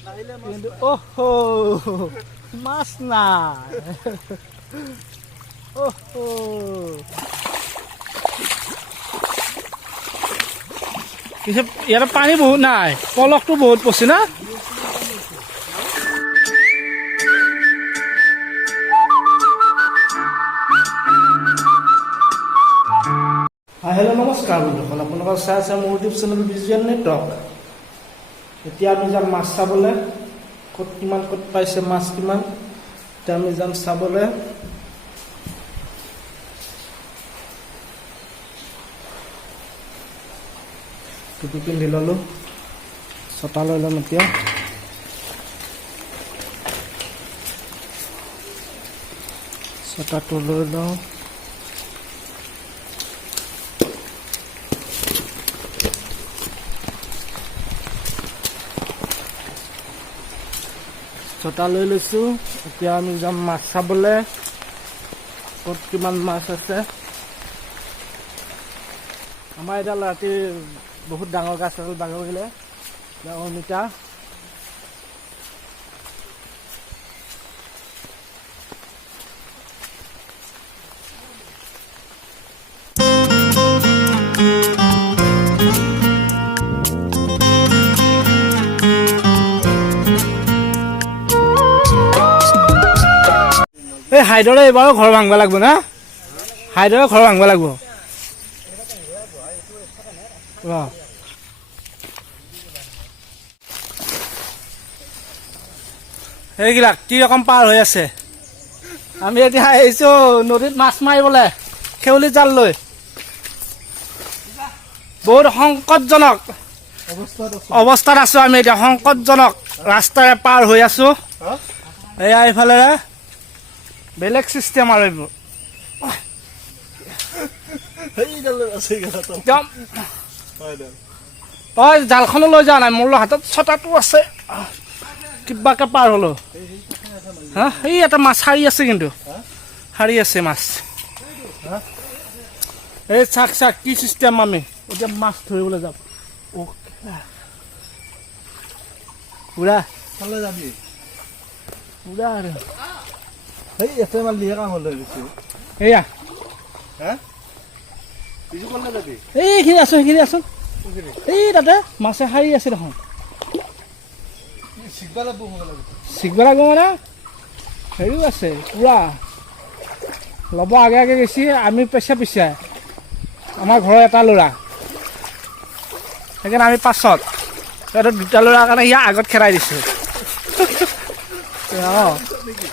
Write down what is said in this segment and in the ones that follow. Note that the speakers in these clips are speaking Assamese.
কিন্তু ওহো মাছ নাই ওহো পিছে ইয়াতে পানী বহুত নাই পলকটো বহুত পৰছে না হেল্ল' নমস্কাৰ বন্ধুসকল আপোনালোকক চাই আছে মোৰ ইউটিউব চেনেল ভিজুৱেল নেটৱৰ্ক এতিয়া আমি যাম মাছ চাবলৈ ক'ত কিমান ক'ত পাইছে মাছ কিমান এতিয়া আমি যাম চাবলৈ টুপি পিন্ধি ল'লোঁ ছটা লৈ ল'ম এতিয়া ছটাটো লৈ লওঁ ছটা লৈ লৈছোঁ এতিয়া আমি যাম মাছ চাবলৈ ক'ত কিমান মাছ আছে আমাৰ এডাল ৰাতি বহুত ডাঙৰ গাছ এডাল বাগৰিলে অমিতা এই হাইদৰে এইবাৰো ঘৰ ভাঙিব লাগিব না হাইদৰে ঘৰ ভাঙিব লাগিব এইবিলাক কি ৰকম পাৰ হৈ আছে আমি এতিয়া আহিছোঁ নদীত মাছ মাৰিবলৈ খেউলি জাল লৈ বহুত সংকটজনক অৱস্থাত আছোঁ আমি এতিয়া সংকটজনক ৰাস্তাৰে পাৰ হৈ আছোঁ এয়া এইফালে বেলেগ চিষ্টেম আৰু এইবোৰ তই জালখনো লৈ যোৱা নাই মোৰ হাতত ছটাটো আছে কিবাকে পাৰ হলো হা এই এটা মাছ শাৰী আছে কিন্তু শাৰী আছে মাছ এই চাক চাক কি চিষ্টেম আমি এতিয়া মাছ ধৰিবলৈ যাম পুৰা যাবি পুৰা আৰু এয়া এইখিনি আছো সেইখিনি আছো এই তাতে মাছে শাৰী আছে দেখোন শিকবা লাগব মানে হেৰিও আছে পুৰা ল'ব আগে আগে গেছি আমি পিছে পিছে আমাৰ ঘৰৰ এটা ল'ৰা সেইকাৰণে আমি পাছত সিহঁতৰ দুটা ল'ৰাৰ কাৰণে ইয়াৰ আগত খেৰাই দিছোঁ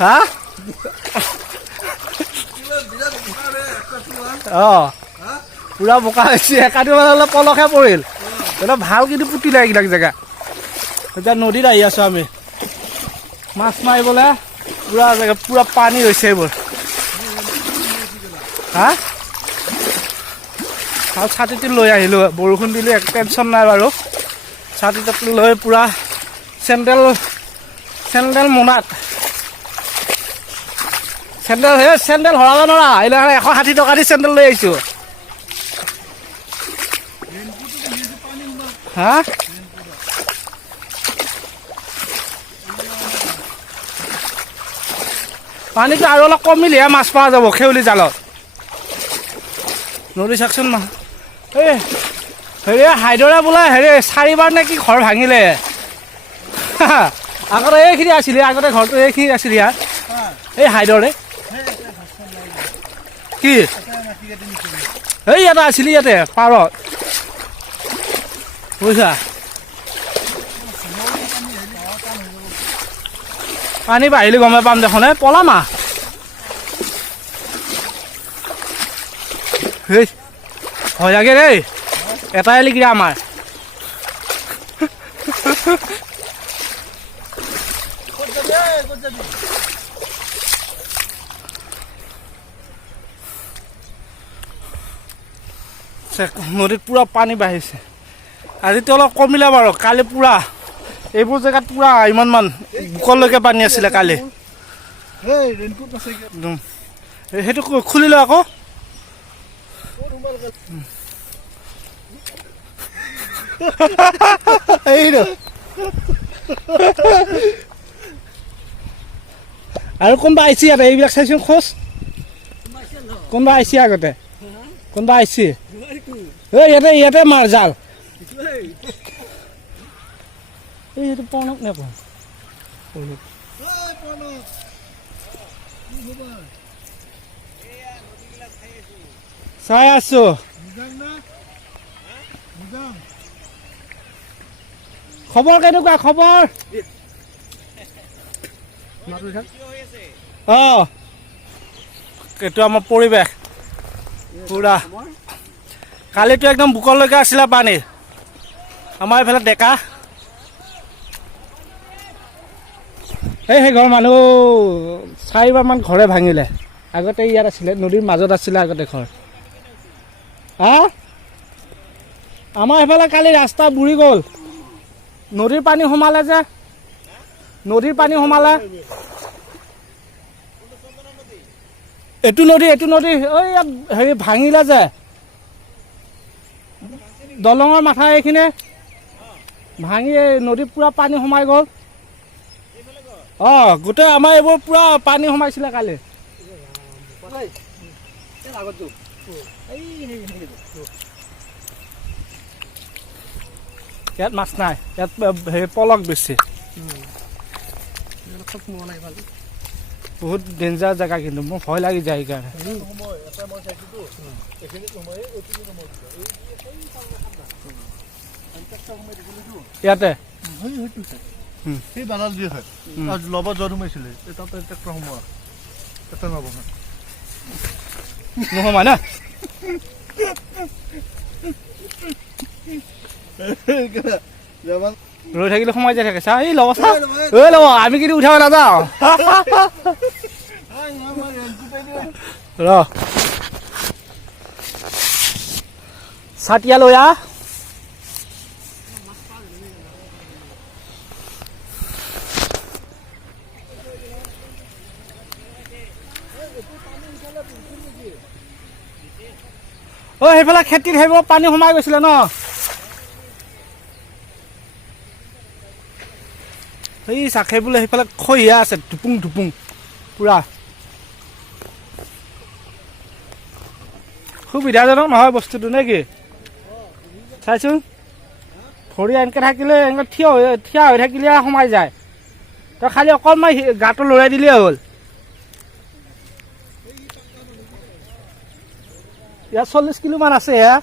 হা পুৰা বোকা হৈছে একাটি মানে অলপ পলকহে পৰিল অলপ ভাল কিন্তু পুতিলে এইবিলাক জেগা এতিয়া নদীত আহি আছোঁ আমি মাছ মাৰিবলৈ পুৰা জেগা পুৰা পানী হৈছে এইবোৰ হা আৰু ছাতিটো লৈ আহিলোঁ বৰষুণ দিলে একো টেনশ্যন নাই বাৰু ছাতিটো লৈ পুৰা চেণ্ডেল মোনাত চেণ্ডেল হৰাব নোৱাৰা এইবিলাক 160 টকা দি চেণ্ডেল লৈ আহিছোঁ হা পানীটো আৰু অলপ কমিলেহে মাছ পোৱা যাব খেউলি জালত নদী চাকচোন এই হেৰি হাইদৰে বোলে হেৰি 4বাৰ নে কি ঘৰ ভাঙিলে আগতে এইখিনি আছিলে আগতে ঘৰটো এইখিনি আছিলে ইয়াত এই হাইদৰে কি এই এটা আছিলে ইয়াতে পাৰত বুজিছা পানী বাঢ়িলে গমে পাম দেখোন পলামা হেই ভয় লাগে দেই এটাই লিখিলে আমাৰ নদীত পুৰা পানী বাঢ়িছে আজিতো অলপ কমিলে বাৰু কালি পুৰা এইবোৰ জেগাত পুৰা ইমানমান বুকলৈকে পানী আছিলে কালি সেইটো খুলিলে আকৌ আৰু কোনোবা আহিছে ইয়াতে এইবিলাক চাইচোন খোজ কোনোবা আহিছে আগতে কোনোবা আহিছে ইয়াতে মাৰ জাল এইটো পণক নেপাওঁ চাই আছো খবৰ কেনেকুৱা খবৰ এইটো আমাৰ পৰিৱেশ পুৰা কালিতো একদম বুকলৈকে আছিলে পানী আমাৰ এইফালে ডেকা সেই ঘৰ মানুহ 4বাৰমান ঘৰে ভাঙিলে আগতে ইয়াত আছিলে নদীৰ মাজত আছিলে আগতে ঘৰ আমাৰ এইফালে কালি ৰাস্তা বুৰি গ'ল নদীৰ পানী সোমালে যে নদীৰ পানী সোমালে এইটো নদী ঐ ইয়াত হেৰি ভাঙিলে যে দলঙৰ মাথা এইখিনি ভাঙি নদীত পুৰা পানী সোমাই গ'ল গোটেই আমাৰ এইবোৰ পুৰা পানী সোমাইছিলে কালি ইয়াত মাছ নাই ইয়াত হেৰি পলক বেছি বহুত ডেঞ্জাৰ জেগা কিন্তু মোৰ ভয় লাগি যায় সেইকাৰণে ইয়াতে লগত যত সোমাইছিলে তাতে ট্ৰেক্টৰ সোমোৱা তাতে নোসোমাই না ৰৈ থাকিলে সোমাই যাই থাকে চা এই ল'ব চা ঐ ল'ব আমি কিন্তু উঠাব নাযাওঁ ৰ চাটিয়া লৈ আহ সেইফালে খেতিত সেইবোৰ পানী সোমাই গৈছিলে ন সেই চাখে বোলে সেইফালে খহিয়া আছে ধুপুং পুৰা সুবিধাজনক নহয় বস্তুটো নে কি চাইচোন ভৰি এনেকৈ থাকিলে এনেকৈ থিয় হৈ থাকিলে সোমাই যায় তই খালি অকণমান গাটো লৰাই দিলেই হ'ল ইয়াত 40 কিলোমান আছে হে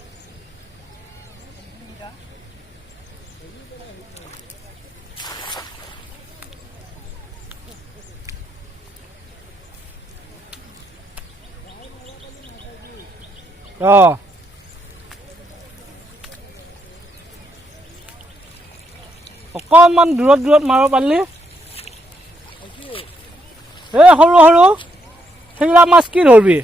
অকণমান দূৰত মাৰিব পাৰিলি এই সৰু সেইবিলাক মাছ কি ধৰবি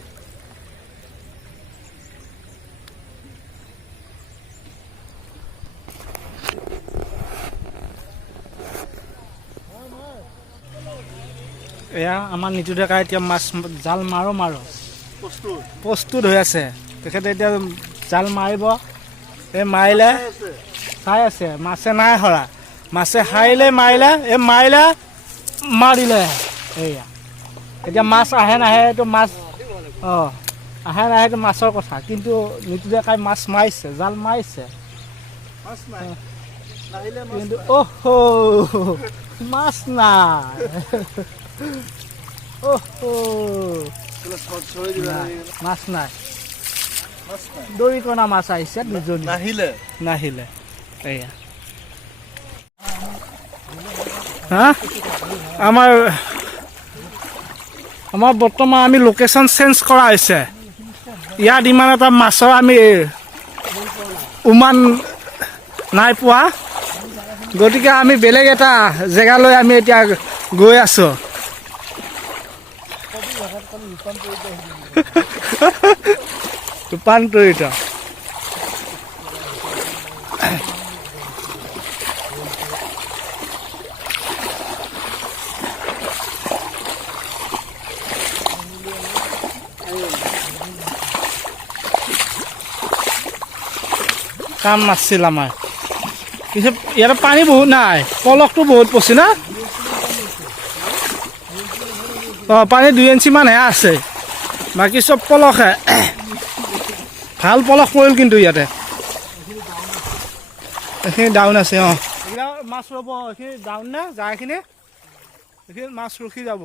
এয়া আমাৰ নিতু ডেকা এতিয়া মাছ জাল মাৰো প্ৰস্তুত হৈ আছে তেখেতে এতিয়া জাল মাৰিব এই মাৰিলে চাই আছে মাছে নাই হৰা মাছে হাৰিলে মাৰিলে মাৰিলে এয়া এতিয়া মাছ আহে নাহে এইটো মাছ আহে নাহে এইটো মাছৰ কথা কিন্তু নিতু ডেকাই মাছ মাৰিছে জাল মাৰিছে কিন্তু মাছ নাই মাছ নাই দৰিকণা মাছ আহিছে দুজনী নাহিলে এয়া আমাৰ বৰ্তমান আমি লোকেশ্যন চেঞ্জ কৰা হৈছে ইয়াত ইমান এটা মাছৰ আমি উমান নাই পোৱা গতিকে আমি বেলেগ এটা জেগালৈ আমি এতিয়া গৈ আছো ৰূপান্তৰিত কাম নাছিল আমাৰ কিন্তু ইয়াতে পানী বহুত নাই, পলসটো বহুত পৰছে না? পানী 2 ইঞ্চি মানহে আছে, বাকী চব পলসহে। ভাল পলস পৰিল কিন্তু ইয়াতে। এইখিনি ডাউন আছে, এইবিলাক মাছ ৰ'ব, এইখিনি ডাউন না, যাৰখিনি এইখিনি মাছ ৰখি যাব।